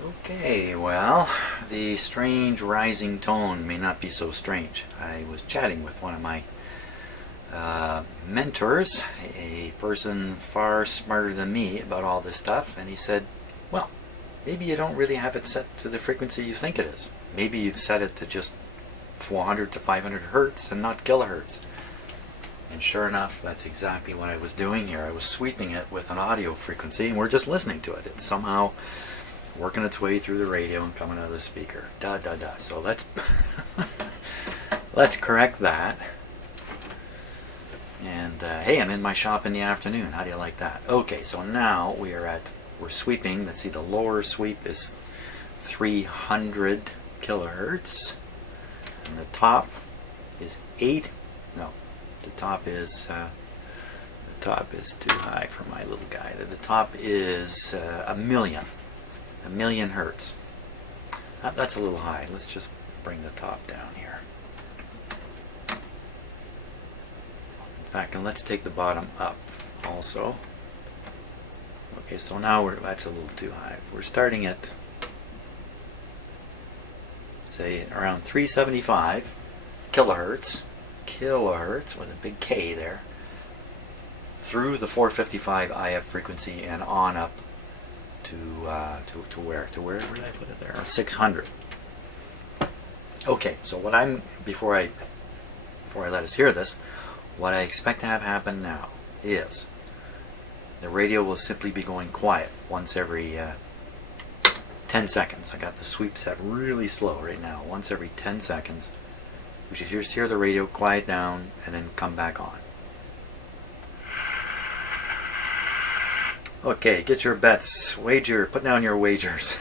Okay, well, the strange rising tone may not be so strange. I was chatting with one of my mentors, a person far smarter than me about all this stuff, and he said, well, maybe you don't really have it set to the frequency you think it is. Maybe you've set it to just 400 to 500 hertz and not kilohertz. And sure enough, that's exactly what I was doing here. I was sweeping it with an audio frequency, and we're just listening to it. It's somehow working its way through the radio and coming out of the speaker. Da da da. So let's let's correct that. And hey, I'm in my shop in the afternoon. How do you like that? Okay, so now we're sweeping. Let's see, the lower sweep is 300 kilohertz, and the top is the top is too high for my little guy. The top is a million hertz. That's a little high. Let's just bring the top down here. In fact, and let's take the bottom up also. Okay, so now that's a little too high. We're starting at, say, around 375 kilohertz with a big K there, through the 455 IF frequency and on up to where did I put it there? 600. Okay, so before I let us hear this, what I expect to have happen now is the radio will simply be going quiet once every 10 seconds. I got the sweep set really slow right now. Once every 10 seconds, we should just hear the radio quiet down and then come back on. Okay, get your bets. Put down your wagers.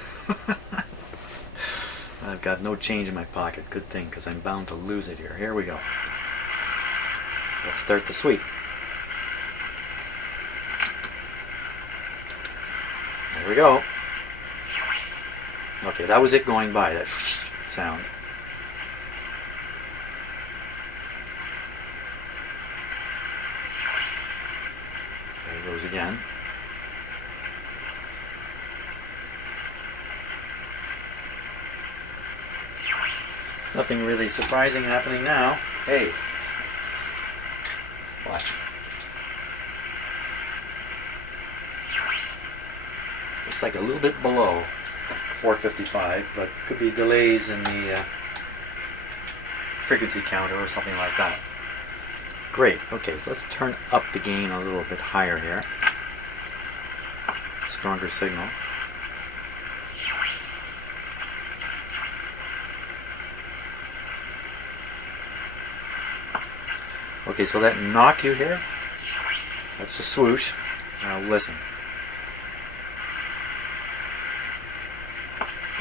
I've got no change in my pocket. Good thing, because I'm bound to lose it here. Here we go. Let's start the sweep. There we go. Okay, that was it going by, that sound. There it goes again. Nothing really surprising happening now. Hey, watch. It's like a little bit below 455, but could be delays in the frequency counter or something like that. Great. Okay, so let's turn up the gain a little bit higher here. Stronger signal. Okay, so that knock you hear, that's a swoosh. Now listen.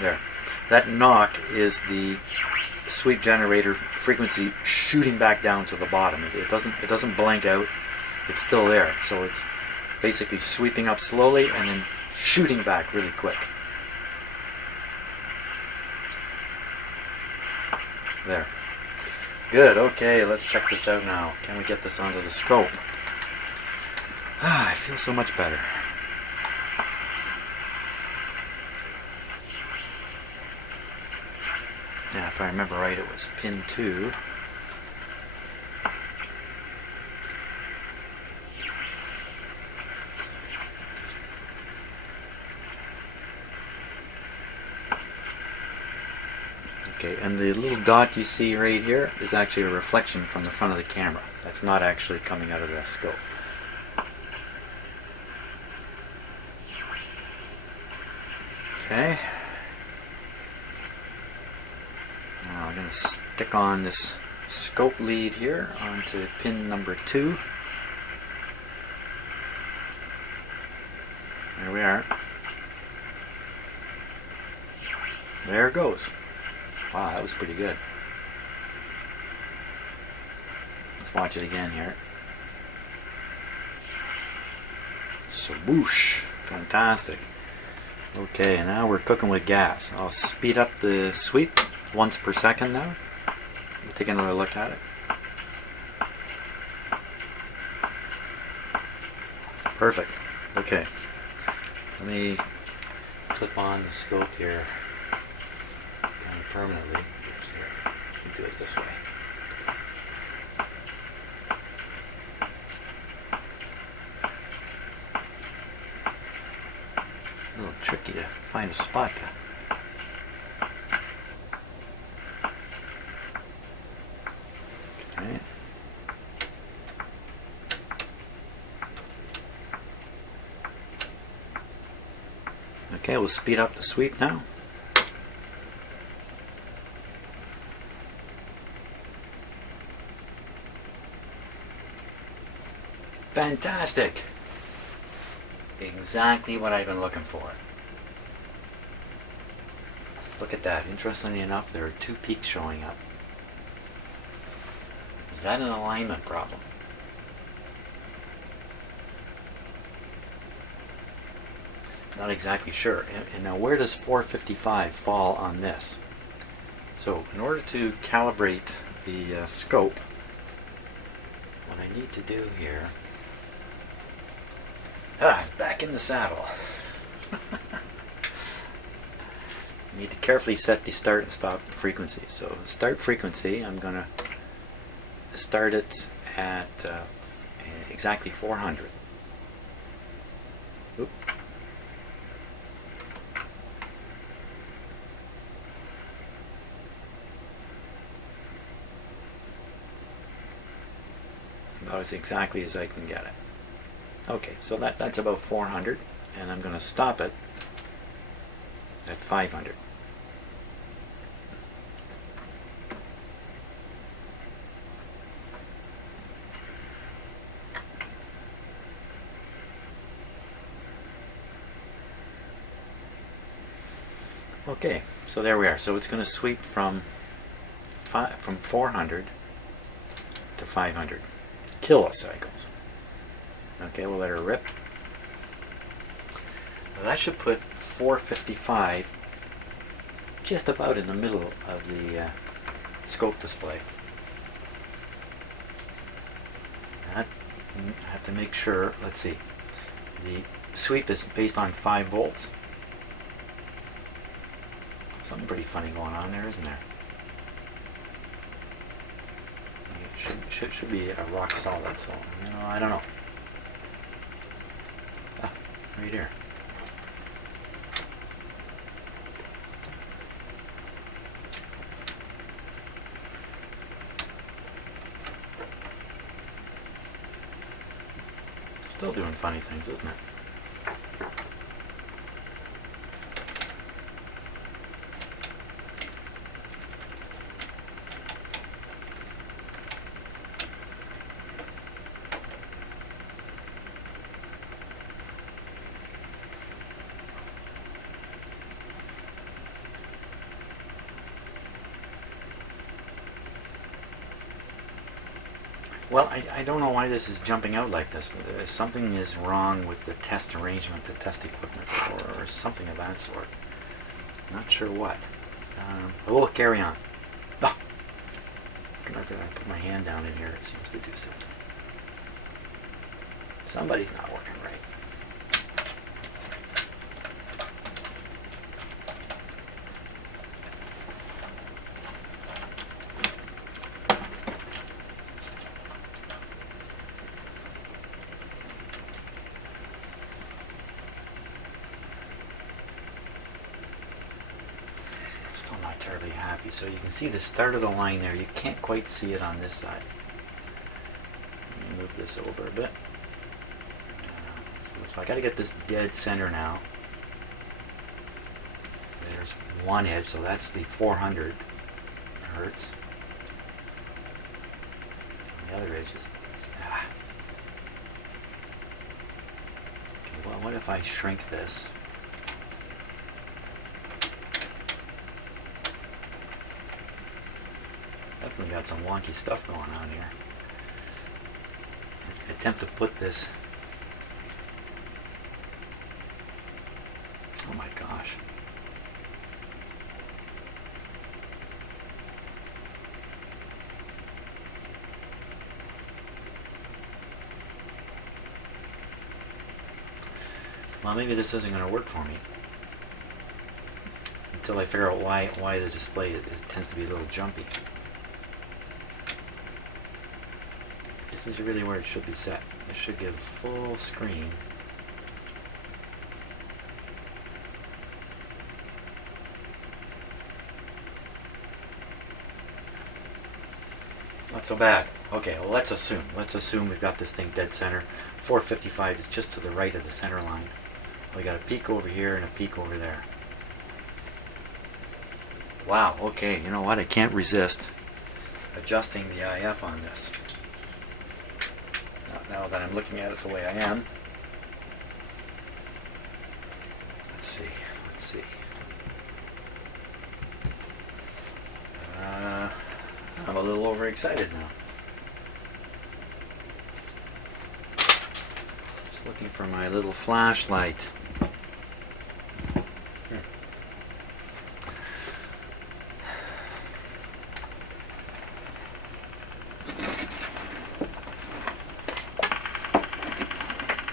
There. That knock is the sweep generator frequency shooting back down to the bottom. It doesn't blank out. It's still there. So it's basically sweeping up slowly and then shooting back really quick. There. Good, okay, let's check this out now. Can we get this onto the scope? I feel so much better. Yeah, if I remember right, it was pin 2. Okay, and the little dot you see right here is actually a reflection from the front of the camera. That's not actually coming out of the scope. Okay. Now I'm going to stick on this scope lead here onto pin number 2. There we are. There it goes. Wow, that was pretty good. Let's watch it again here. So whoosh, fantastic. Okay, now we're cooking with gas. I'll speed up the sweep once per second now. We'll take another look at it. Perfect. Okay. Let me clip on the scope here kind of permanently. Oops, here. We do it this way. A little tricky to find a spot to. Okay. Okay, we'll speed up the sweep now. Fantastic! Exactly what I've been looking for. Look at that. Interestingly enough, there are two peaks showing up. Is that an alignment problem? Not exactly sure. And now where does 455 fall on this? So in order to calibrate the scope, what I need to do here... back in the saddle. Need to carefully set the start and stop frequency. So start frequency, I'm going to start it at exactly 400. Oop. About as exactly as I can get it. Okay, so that's about 400, and I'm going to stop it at 500. Okay, so there we are. So it's going to sweep from 400 to 500 kilocycles. Okay, we'll let her rip. Well, that should put 455 just about in the middle of the scope display. I have to make sure, let's see, the sweep is based on 5 volts. Something pretty funny going on there, isn't there? It should be a rock solid, so, you know, I don't know. Right here. Still doing funny things, isn't it? Well, I don't know why this is jumping out like this, but something is wrong with the test arrangement, the test equipment, or something of that sort. Not sure what. But we'll carry on. Oh, whenever I put my hand down in here, it seems to do something. Somebody's not working right. Still not terribly happy. So you can see the start of the line there. You can't quite see it on this side. Let me move this over a bit. So I got to get this dead center now. There's one edge, so that's the 400 hertz. The other edge is... Okay, well, what if I shrink this? Definitely got some wonky stuff going on here. Attempt to put this... Oh my gosh. Well, maybe this isn't going to work for me. until I figure out why the display it tends to be a little jumpy. This is really where it should be set. It should give full screen. Not so bad. Okay, well let's assume we've got this thing dead center. 455 is just to the right of the center line. We got a peak over here and a peak over there. Wow, okay, you know what? I can't resist adjusting the IF on this. Now that I'm looking at it the way I am. Let's see. I'm a little overexcited now. Just looking for my little flashlight.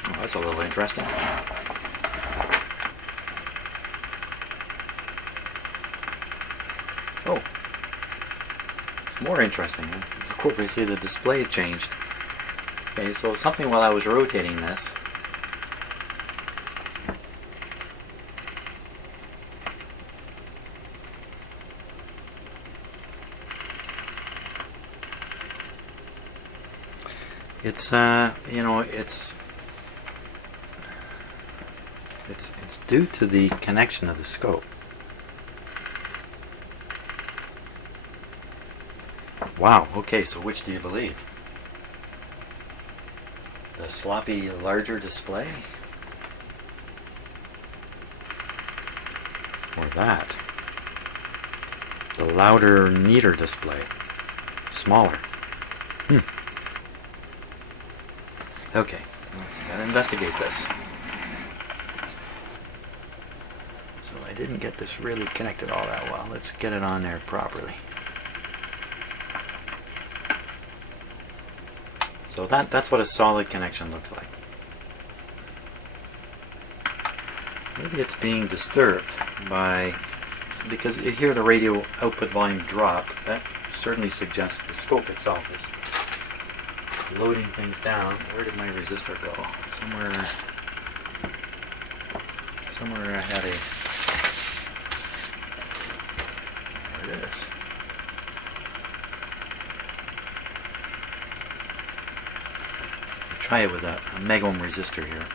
Oh, that's a little interesting. Oh. It's more interesting. Of course, we see the display changed. Okay, so something while I was rotating this. It's it's due to the connection of the scope. Wow, okay, so which do you believe? The sloppy, larger display? Or that? The louder, neater display? Smaller? Okay, let's gotta investigate this. So I didn't get this really connected all that well. Let's get it on there properly. So that's what a solid connection looks like. Maybe it's being disturbed by, because you hear the radio output volume drop. That certainly suggests the scope itself is loading things down. Where did my resistor go? Somewhere I had a... There it is. Try it with a mega ohm resistor here.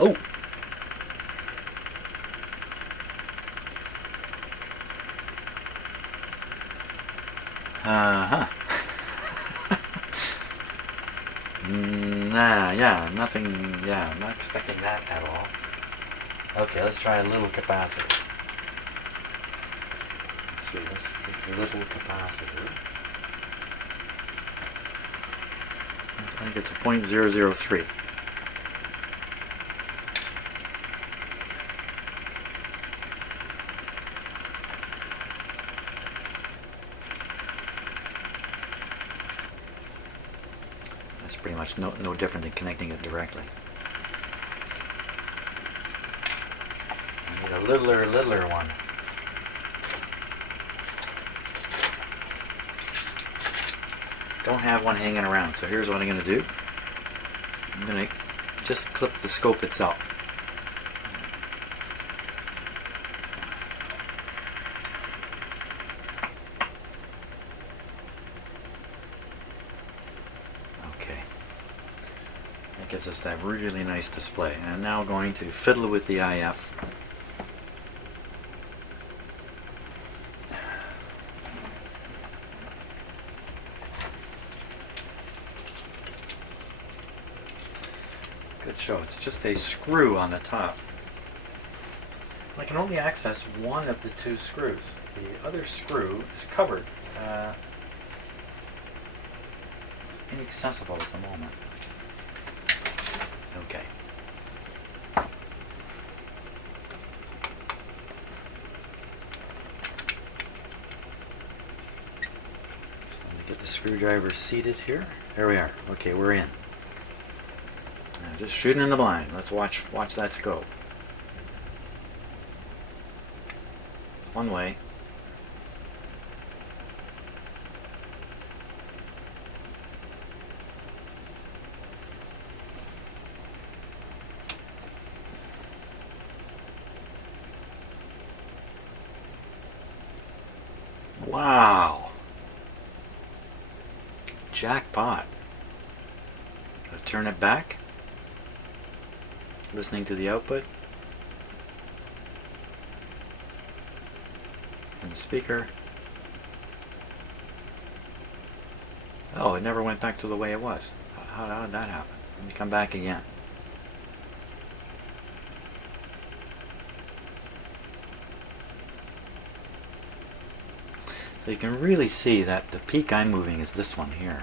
Oh! Nothing, I'm not expecting that at all. Okay, let's try a little capacitor. Let's see, this little capacitor. I think it's a 0.003. That's pretty much no different than connecting it directly. I need a littler one. Don't have one hanging around, so here's what I'm going to do. I'm going to just clip the scope itself. Okay. That gives us that really nice display. And I'm now going to fiddle with the IF. Good show. It's just a screw on the top. I can only access one of the two screws. The other screw is covered. It's inaccessible at the moment. Okay. So let me get the screwdriver seated here. There we are. Okay, we're in. Now just shooting in the blind. Let's watch that scope. It's one way. Wow. Jackpot. I'll turn it back. Listening to the output. And the speaker. Oh, it never went back to the way it was. How did that happen? Let me come back again. So you can really see that the peak I'm moving is this one here.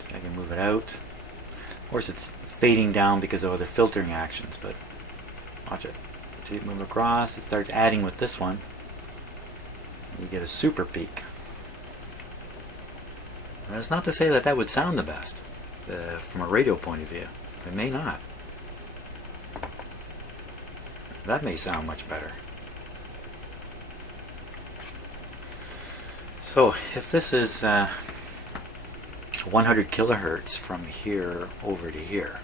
So I can move it out. Of course it's fading down because of other filtering actions, but watch it. See it move across, it starts adding with this one. You get a super peak. And that's not to say that that would sound the best from a radio point of view. It may not. That may sound much better. So if this is 100 kilohertz from here over to here,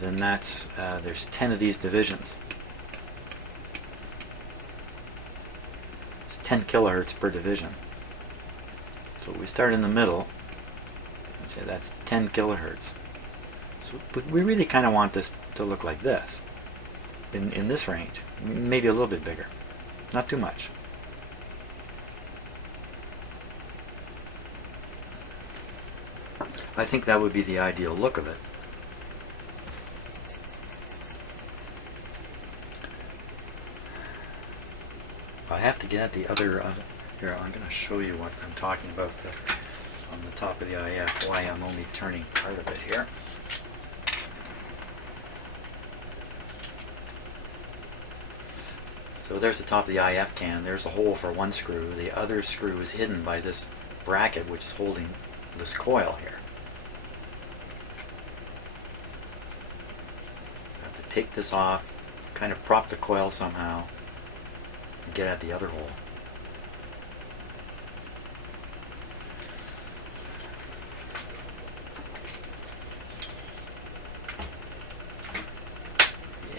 then that's there's 10 of these divisions. It's 10 kilohertz per division. So we start in the middle. Let's say that's 10 kilohertz. So we really kind of want this to look like this in this range, maybe a little bit bigger. Not too much. I think that would be the ideal look of it. I have to get at the other... here, I'm going to show you what I'm talking about on the top of the IF, why I'm only turning part of it here. So there's the top of the IF can. There's a hole for one screw. The other screw is hidden by this bracket which is holding this coil here. I have to take this off, kind of prop the coil somehow, and get at the other hole.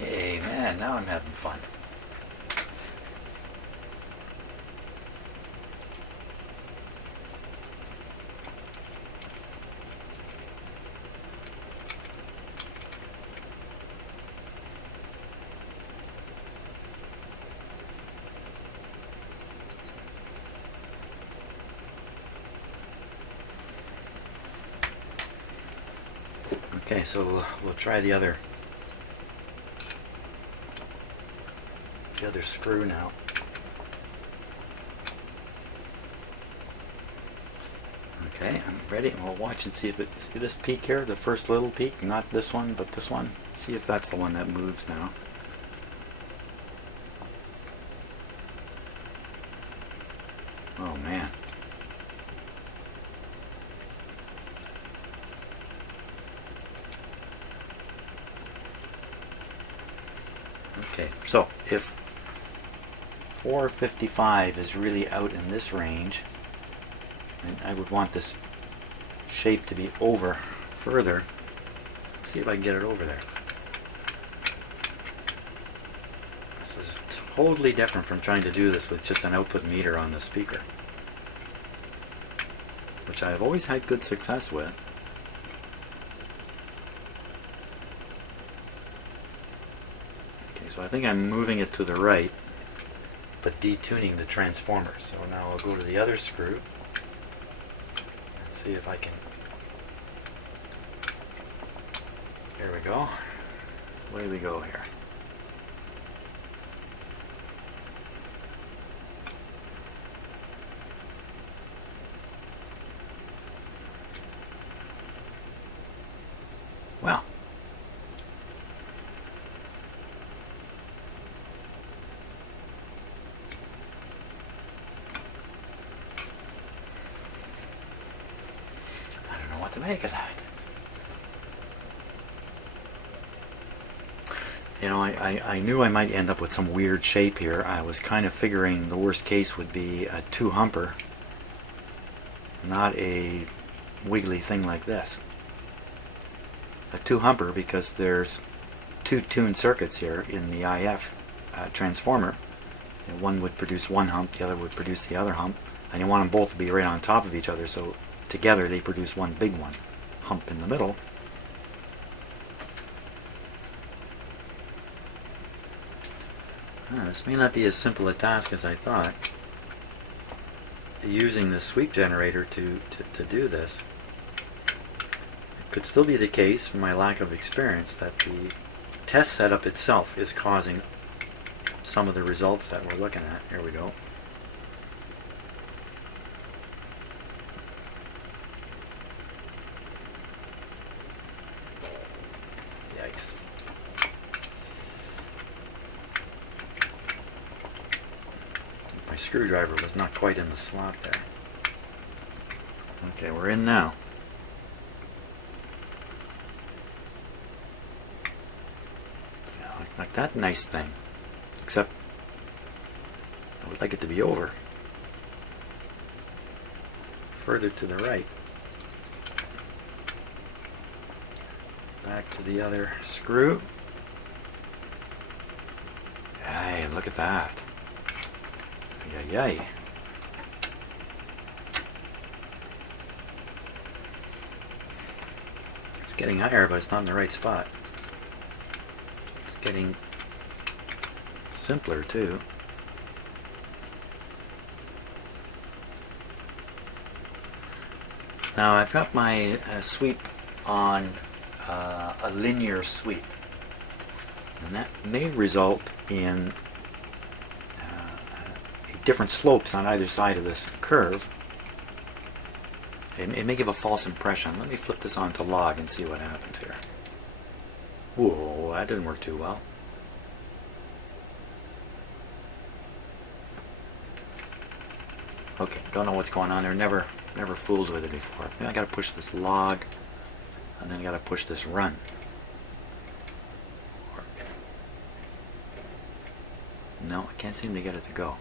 Yay, man, now I'm having fun. Okay, so we'll try the other screw now. Okay, I'm ready, and we'll watch and see if see this peak here, the first little peak, not this one, but this one. See if that's the one that moves now. Oh man. Okay, so if 455 is really out in this range, and I would want this shape to be over further. Let's see if I can get it over there. This is totally different from trying to do this with just an output meter on the speaker, which I've always had good success with. So I think I'm moving it to the right, but detuning the transformer. So now I'll go to the other screw and see if I can... Here we go. Away we go here. Well. To make of that. you know, I knew I might end up with some weird shape here. I was kind of figuring the worst case would be a two-humper, not a wiggly thing like this. A two-humper because there's two tuned circuits here in the IF transformer. And one would produce one hump, the other would produce the other hump, and you want them both to be right on top of each other, so together they produce one big one, hump in the middle. This may not be as simple a task as I thought, using the sweep generator to do this. It could still be the case, from my lack of experience, that the test setup itself is causing some of the results that we're looking at. Here we go. Yikes. My screwdriver was not quite in the slot there. Okay, we're in now. Like that nice thing. Except I would like it to be over. Further to the right. Back to the other screw. Hey, look at that. Yay. It's getting higher, but it's not in the right spot. It's getting simpler too. Now I've got my sweep on a linear sweep, and that may result in different slopes on either side of this curve. It may give a false impression. Let me flip this onto log and see what happens here. Whoa, that didn't work too well. Okay, don't know what's going on there. Never fooled with it before. I gotta push this log, and then I gotta push this run. No, I can't seem to get it to go.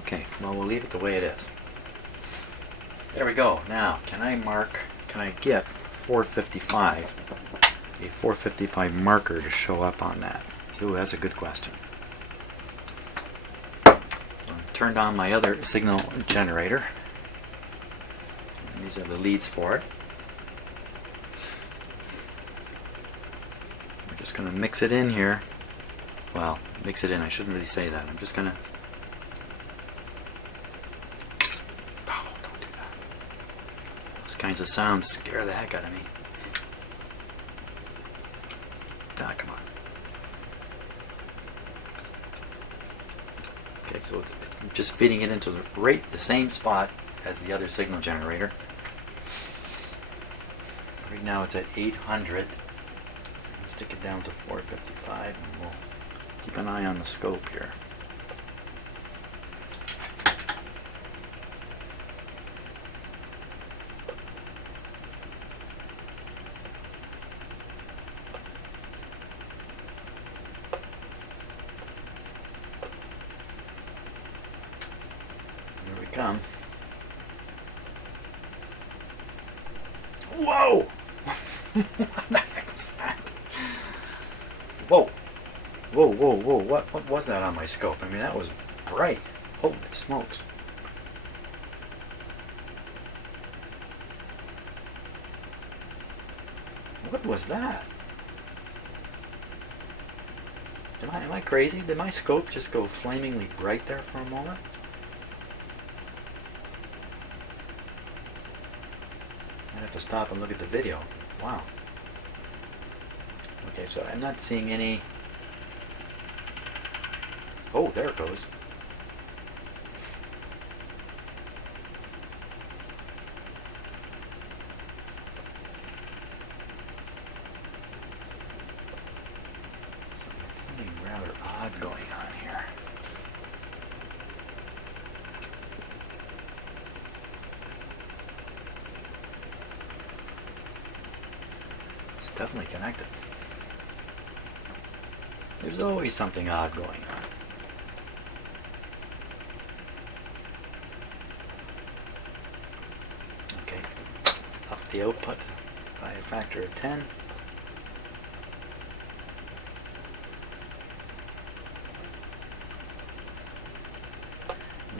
Okay, well, we'll leave it the way it is. There we go. Now, can I get 455, a 455 marker to show up on that? Ooh, that's a good question. So I turned on my other signal generator. And these are the leads for it. I'm just going to mix it in here. Well, mix it in. I shouldn't really say that. I'm just going to... kinds of sounds scare the heck out of me. Ah, come on. Okay, so it's just feeding it into the same spot as the other signal generator. Right now it's at 800. Let's stick it down to 455 and we'll keep an eye on the scope here. Come. Whoa! What the heck was that? Whoa! Whoa, whoa, whoa. What was that on my scope? I mean, that was bright. Holy smokes. What was that? Am I crazy? Did my scope just go flamingly bright there for a moment? I have to stop and look at the video. Wow. Okay, so I'm not seeing any... Oh, there it goes. Something rather odd going on here. It's definitely connected. There's always something odd going on. Okay, up the output by a factor of 10.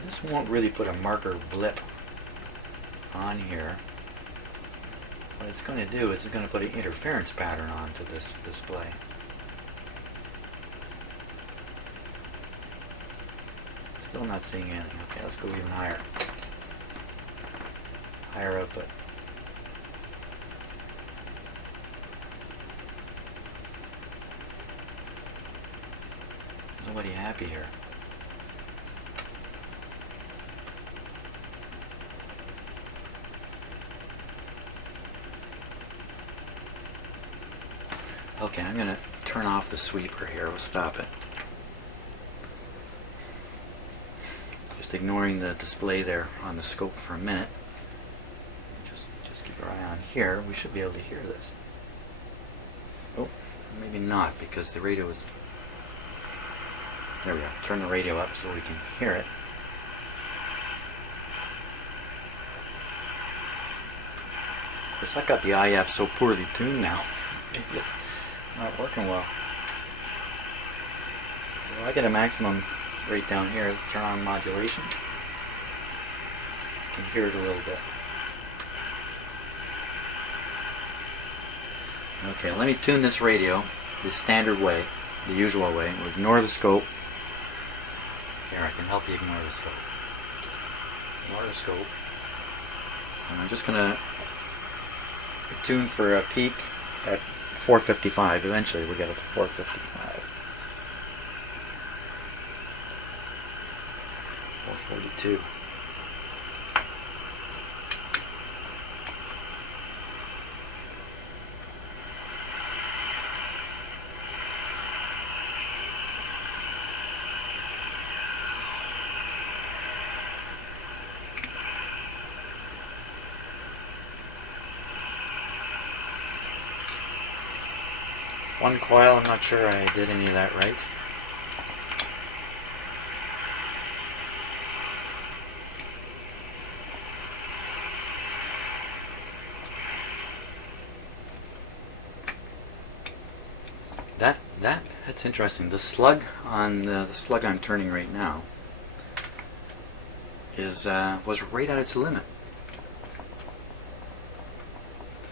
This won't really put a marker blip on here. What it's going to do is it's going to put an interference pattern onto this display. Still not seeing anything. Okay, let's go even higher. Higher output. Nobody happy here. Okay, I'm going to turn off the sweeper here. We'll stop it. Just ignoring the display there on the scope for a minute. Just keep our eye on here. We should be able to hear this. Oh, maybe not, because the radio is... There we go. Turn the radio up so we can hear it. Of course, I've got the IF so poorly tuned now. Maybe it's not working well. So I get a maximum right down here. Let's turn on modulation. You can hear it a little bit. Okay, let me tune this radio the standard way, the usual way. We'll ignore the scope. There, I can help you ignore the scope. Ignore the scope. And I'm just going to tune for a peak at 455. Eventually we'll get it to 455. 442. One coil, I'm not sure I did any of that right. That's interesting. The slug on the slug I'm turning right now is was right at its limit. So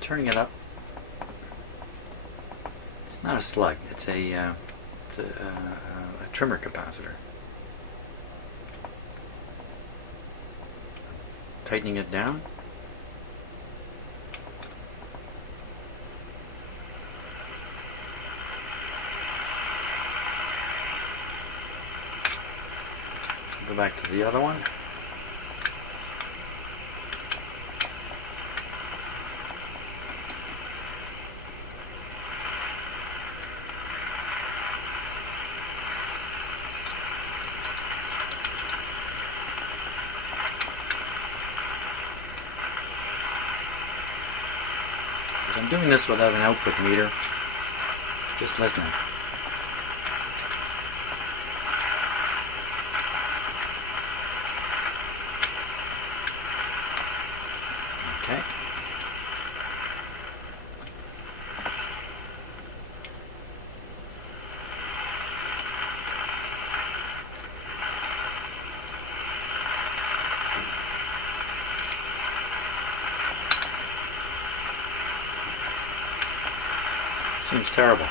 turning it up. It's not a slug. It's a trimmer capacitor. Tightening it down. Go back to the other one. I'm doing this without an output meter, just listening. Okay. Seems terrible.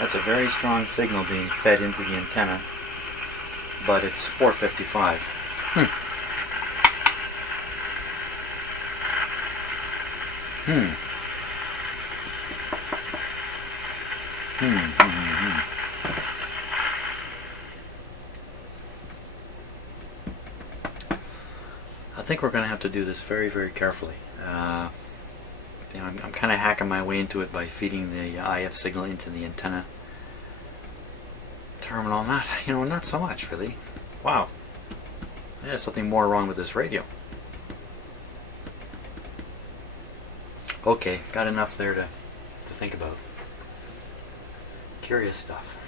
That's a very strong signal being fed into the antenna, but it's 455. I think we're going to have to do this very, very carefully. You know, I'm kind of hacking my way into it by feeding the IF signal into the antenna terminal. Not so much really. Wow, there's something more wrong with this radio. Okay, got enough there to think about. Curious stuff.